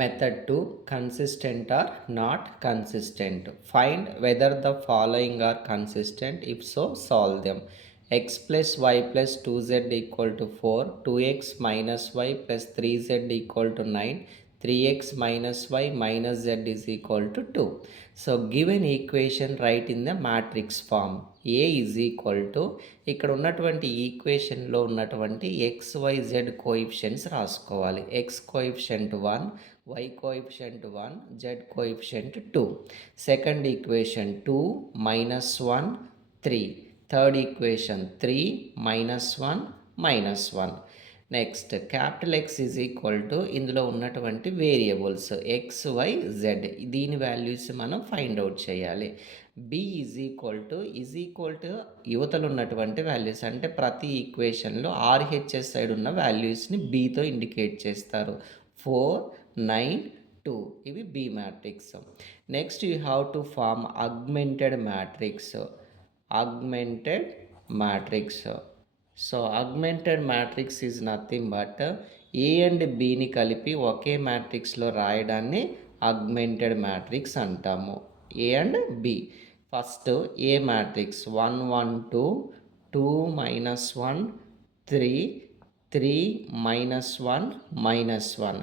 Method 2, consistent or not consistent. Find whether the following are consistent. If so, solve them. X plus y plus 2z equal to 4, 2x minus y plus 3z equal to 9, 3x minus y minus z is equal to 2. So given equation write in the matrix form. A is equal to ఇక్కడ ఉన్నటువంటి ఈక్వేషన్లో ఉన్నటువంటి XYZ coefficients రాసుకోవాలి. X coefficient 1, y coefficient 1, z coefficient 2. Second equation 2 minus 1 3. Third equation 3 minus 1 minus 1. Next capital X is equal to ఇందులో ఉన్నటువంటి variables X why Z దీని values మనం find out చేయాలి. B is equal to యువతలు ఉన్నటువంటి values అంటే ప్రతి ఈక్వేషన్లో RHS side ఉన్న వాల్యూస్ని బీతో ఇండికేట్ చేస్తారు. 4 9 2 ఇవి B matrix. Next you have to form augmented matrix. So augmented matrix is nothing but A and బిని కలిపి ఒకే మ్యాట్రిక్స్లో రాయడాన్ని అగ్మెంటెడ్ మ్యాట్రిక్స్ అంటాము. A and B. First A matrix 1 1 2, 2 minus 1 3, 3 minus 1 minus 1.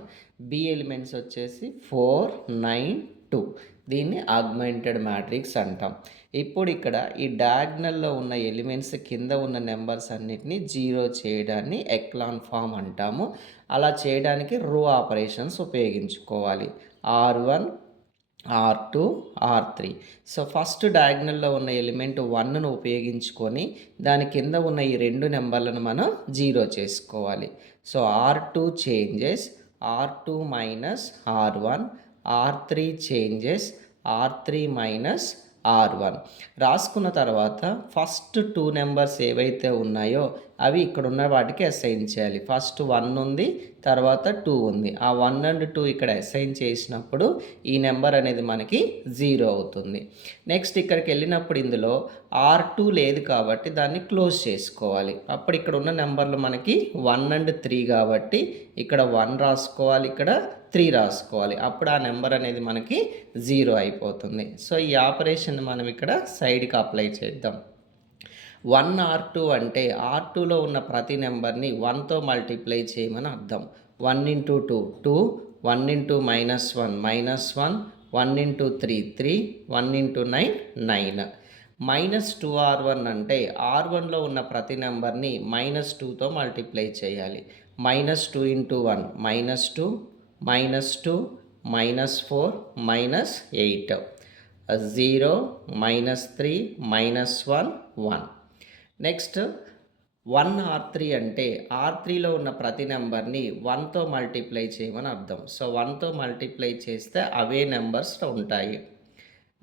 B elements వచ్చేసి 4 9 2. దీన్ని ఆగ్మెంటెడ్ మ్యాట్రిక్స్ అంటాం. ఇప్పుడు ఇక్కడ ఈ డయాగ్నల్లో ఉన్న ఎలిమెంట్స్ కింద ఉన్న నెంబర్స్ అన్నిటినీ జీరో చేయడాన్ని ఎక్లాన్ ఫామ్ అంటాము. అలా చేయడానికి రో ఆపరేషన్స్ ఉపయోగించుకోవాలి. R1 R2 R3. So first డయాగ్నల్లో ఉన్న ఎలిమెంట్ 1ను ఉపయోగించుకొని దాని కింద ఉన్న ఈ రెండు నెంబర్లను మనం జీరో చేసుకోవాలి. So R2 changes R2 minus R1, R3 changes R3 minus R1 రాసుకున్న తర్వాత ఫస్ట్ 2 నెంబర్స్ ఏవైతే ఉన్నాయో అవి ఇక్కడ ఉన్న వాటికి అసైన్ చేయాలి. ఫస్ట్ 1 ఉంది, తర్వాత 2 ఉంది. ఆ 1 అండ్ 2 ఇక్కడ అసైన్ చేసినప్పుడు ఈ నెంబర్ అనేది మనకి 0 అవుతుంది. నెక్స్ట్ ఇక్కడికి వెళ్ళినప్పుడు ఇందులో R2 లేదు కాబట్టి దాన్ని క్లోజ్ చేసుకోవాలి. అప్పుడు ఇక్కడ ఉన్న నెంబర్లు మనకి 1 అండ్ 3 కాబట్టి ఇక్కడ 1 రాసుకోవాలి, ఇక్కడ 3 రాసుకోవాలి. అప్పుడు ఆ నెంబర్ అనేది మనకి 0 అయిపోతుంది. సో ఈ ఆపరేషన్ మనం ఇక్కడ సైడ్కి అప్లై చేద్దాం. 1 R2 అంటే R2లో ఉన్న ప్రతి నెంబర్ని 1తో మల్టిప్లై చేయమని అర్థం. 1 into 2 2, 1 into minus 1 minus 1, 1 into 3 3, 1 into 9 9. Minus 2R1 అంటే R1లో ఉన్న ప్రతి నెంబర్ని మైనస్ 2తో మల్టిప్లై చేయాలి. Minus 2 into 1 minus 2, minus 2, minus 4, minus 8, 0, minus 3, minus 1 1. Next 1 R3 అంటే R3లో ఉన్న ప్రతి నెంబర్ని 1తో మల్టిప్లై చేయమని అర్థం. సో 1తో మల్టిప్లై చేస్తే అవే నెంబర్స్ ఉంటాయి.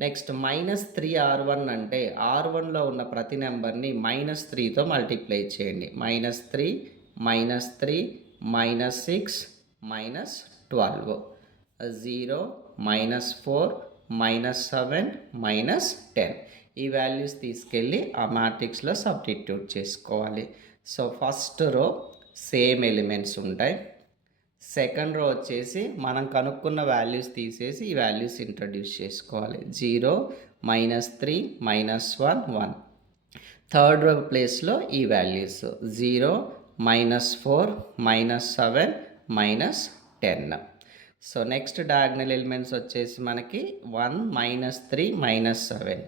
నెక్స్ట్ మైనస్ 3R1 అంటే R1లో ఉన్న ప్రతి నెంబర్ని మైనస్ 3తో మల్టిప్లై చేయండి. Minus 3, minus 3, minus 6, minus 12, 0, minus 4, minus 7, minus 10. ఈ వాల్యూస్ తీసుకెళ్ళి ఆ మ్యాట్రిక్స్లో సబ్స్టిట్యూట్ చేసుకోవాలి. So first row same elements ఉంటాయి. సెకండ్ రో వచ్చేసి మనం కనుక్కున్న వాల్యూస్ తీసేసి ఈ వాల్యూస్ ఇంట్రడ్యూస్ చేసుకోవాలి. 0, మైనస్ 3, మైనస్ 1 1. థర్డ్ రో ప్లేస్లో ఈ values 0, minus 4, minus 7, minus 10. So next diagonal elements వచ్చేసి మనకి 1 మైనస్ 3 మైనస్ 7.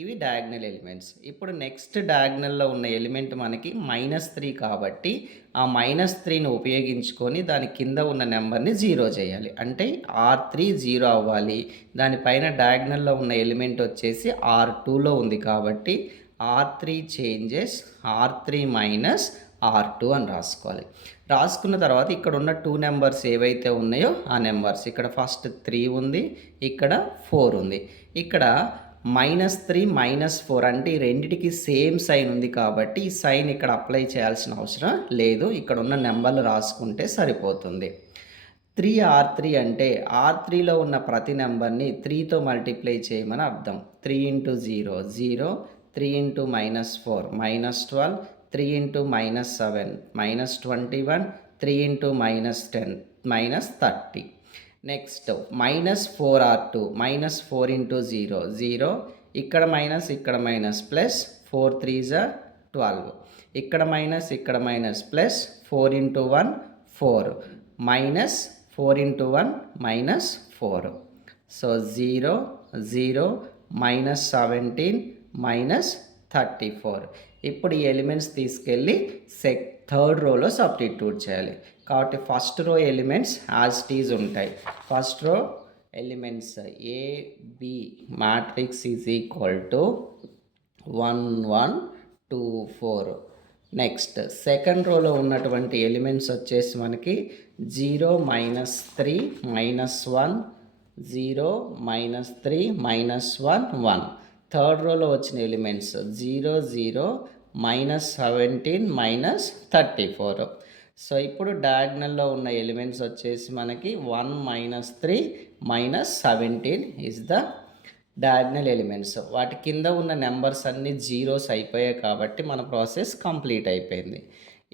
ఇవి డయాగ్నల్ ఎలిమెంట్స్. ఇప్పుడు నెక్స్ట్ డయాగ్నల్లో ఉన్న ఎలిమెంట్ మనకి మైనస్ 3 కాబట్టి ఆ మైనస్ 3ని ఉపయోగించుకొని దాని కింద ఉన్న నెంబర్ని 0 చేయాలి. అంటే R3 0 అవ్వాలి. దానిపైన డయాగ్నల్లో ఉన్న ఎలిమెంట్ వచ్చేసి R2లో ఉంది కాబట్టి R3 changes R3 minus R2 అని రాసుకోవాలి. రాసుకున్న తర్వాత ఇక్కడ ఉన్న 2 నెంబర్స్ ఏవైతే ఉన్నాయో ఆ నెంబర్స్ ఇక్కడ ఫస్ట్ 3 ఉంది, ఇక్కడ 4 ఉంది. ఇక్కడ మైనస్ 3 మైనస్ 4 అంటే ఈ రెండిటికి సేమ్ సైన్ ఉంది కాబట్టి ఈ సైన్ ఇక్కడ అప్లై చేయాల్సిన అవసరం లేదు. ఇక్కడ ఉన్న నెంబర్లు రాసుకుంటే సరిపోతుంది. 3R3 అంటే R3లో ఉన్న ప్రతి నెంబర్ని 3తో మల్టిప్లై చేయమని అర్థం. 3 into 0 0, 3 into minus 4 minus 12, 3 into minus 7 minus 21, 3 into minus 10 minus 30. Next -4r2 -4 into 0 0, ఇక్కడ మైనస్ ప్లస్ 4 3 జా 12, ఇక్కడ minus plus 4 into 1 4, -4 into 1 -4. So 0 0 -17 -34. ఇప్పుడు ఈ ఎలిమెంట్స్ తీసుకెళ్ళి థర్డ్ రోలో సబ్స్టిట్యూట్ చేయాలి. కాబట్టి first row elements as it is ఉంటాయి. First row elements AB matrix is equal to 1 1 2 4. Next second రోలో ఉన్నటువంటి ఎలిమెంట్స్ వచ్చేసి మనకి 0 -3 -1 0 -3 -1 1. థర్డ్ రోలో వచ్చిన ఎలిమెంట్స్ 0 0 -17 -34. సో ఇప్పుడు డయాగ్నల్లో ఉన్న ఎలిమెంట్స్ వచ్చేసి మనకి 1 -3 -17 ఈజ్ ద డయాగ్నల్ ఎలిమెంట్స్. వాటి కింద ఉన్న నెంబర్స్ అన్నీ జీరోస్ అయిపోయాయి కాబట్టి మన ప్రాసెస్ కంప్లీట్ అయిపోయింది.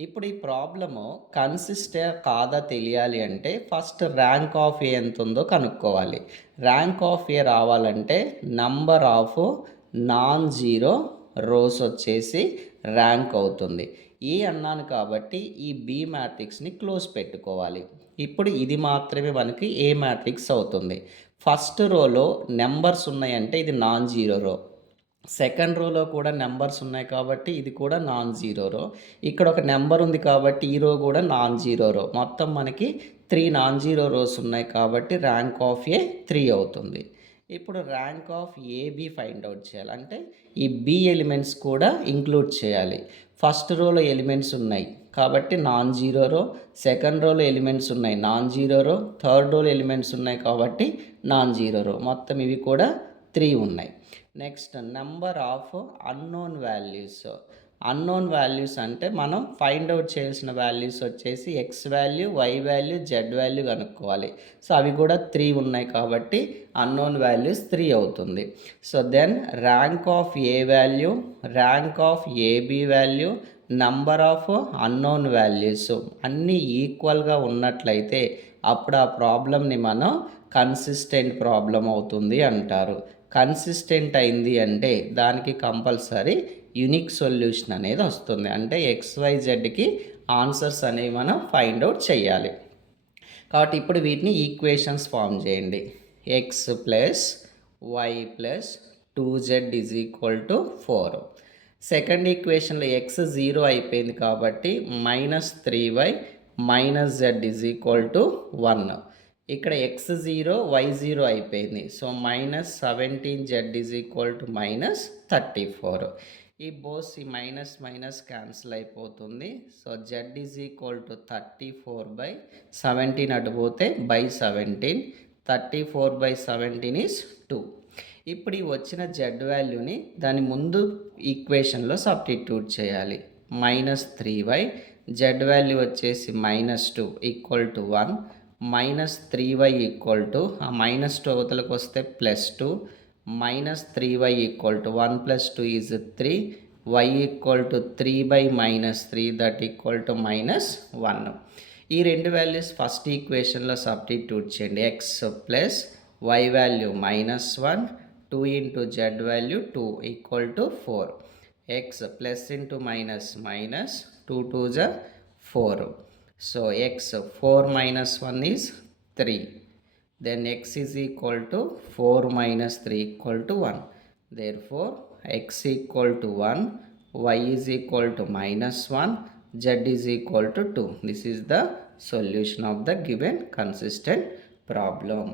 ఇప్పుడు ఈ ప్రాబ్లము కన్సిస్టెంట్ కాదా తెలియాలి అంటే ఫస్ట్ ర్యాంక్ ఆఫ్ ఏ ఎంత ఉందో కనుక్కోవాలి. ర్యాంక్ ఆఫ్ ఏ రావాలంటే number of non zero rose వచ్చేసి ర్యాంక్ అవుతుంది. ఏ అన్నాను కాబట్టి ఈ బి మ్యాట్రిక్స్ని క్లోజ్ పెట్టుకోవాలి. ఇప్పుడు ఇది మాత్రమే మనకి ఏ మ్యాట్రిక్స్ అవుతుంది. ఫస్ట్ రోలో నెంబర్స్ ఉన్నాయంటే ఇది నాన్ జీరో రో. సెకండ్ రోలో కూడా నెంబర్స్ ఉన్నాయి కాబట్టి ఇది కూడా నాన్ జీరో రో. ఇక్కడ ఒక నెంబర్ ఉంది కాబట్టి ఈ రో కూడా నాన్ జీరో రో. మొత్తం మనకి 3 నాన్ జీరో రోస్ ఉన్నాయి కాబట్టి ర్యాంక్ ఆఫ్ ఏ 3 అవుతుంది. ఇప్పుడు rank of AB find out చేయాలి. అంటే ఈ బి ఎలిమెంట్స్ కూడా ఇంక్లూడ్ చేయాలి. ఫస్ట్ రోలో ఎలిమెంట్స్ ఉన్నాయి కాబట్టి నాన్ జీరో రో, సెకండ్ రోలో ఎలిమెంట్స్ ఉన్నాయి నాన్ జీరో రో, థర్డ్ రోలో ఎలిమెంట్స్ ఉన్నాయి కాబట్టి నాన్ జీరో రో. మొత్తం ఇవి కూడా 3 ఉన్నాయి. Next number of unknown values. Unknown values అంటే మనం ఫైండ్ అవుట్ చేయాల్సిన వాల్యూస్ వచ్చేసి X value, Y value, Z value కనుక్కోవాలి. సో అవి కూడా 3 ఉన్నాయి కాబట్టి అన్నోన్ వాల్యూస్ 3 అవుతుంది. So then rank of A value, rank of AB value, number of unknown values అన్నీ ఈక్వల్గా ఉన్నట్లయితే అప్పుడు ఆ ప్రాబ్లమ్ని మనం కన్సిస్టెంట్ ప్రాబ్లం అవుతుంది అంటారు. కన్సిస్టెంట్ అయింది అంటే దానికి కంపల్సరీ యూనిక్ సొల్యూషన్ అనేది వస్తుంది. అంటే XYZకి ఆన్సర్స్ అనేవి మనం ఫైండ్ అవుట్ చేయాలి. కాబట్టి ఇప్పుడు వీటిని ఈక్వేషన్స్ ఫామ్ చేయండి. x plus y plus 2z is equal to 4. Second ఈక్వేషన్లో x 0 అయిపోయింది కాబట్టి -3y -z is equal to 1. ఇక్కడ x0 y0 అయిపోయింది. So -17z is equal to -34. ఈ బోస్ ఈ మైనస్ క్యాన్సిల్ అయిపోతుంది. So z is equal to 34/17 అటు పోతే /17. 34/17 ఈజ్ 2. ఇప్పుడు ఈ వచ్చిన z వాల్యూని దాని ముందు ఈక్వేషన్లో సబ్స్టిట్యూట్ చేయాలి. -3y, z వాల్యూ వచ్చేసి -2 equal to 1, -3y equal to ఆ -2 అవతలకు వస్తే +2, -3y equal to 1 + 2 is 3, y equal to 3/-3 that equal to -1. ఈ రెండు వాల్యూస్ ఫస్ట్ ఈక్వేషన్లో సబ్స్టిట్యూట్ చేయండి. x plus y value -1, 2 into z value 2 equal to 4. x plus into minus 2 2s 4. So x 4 minus 1 is 3. Then x is equal to 4 minus 3 equal to 1. Therefore x equal to 1, y is equal to -1, z is equal to 2. This is the solution of the given consistent problem.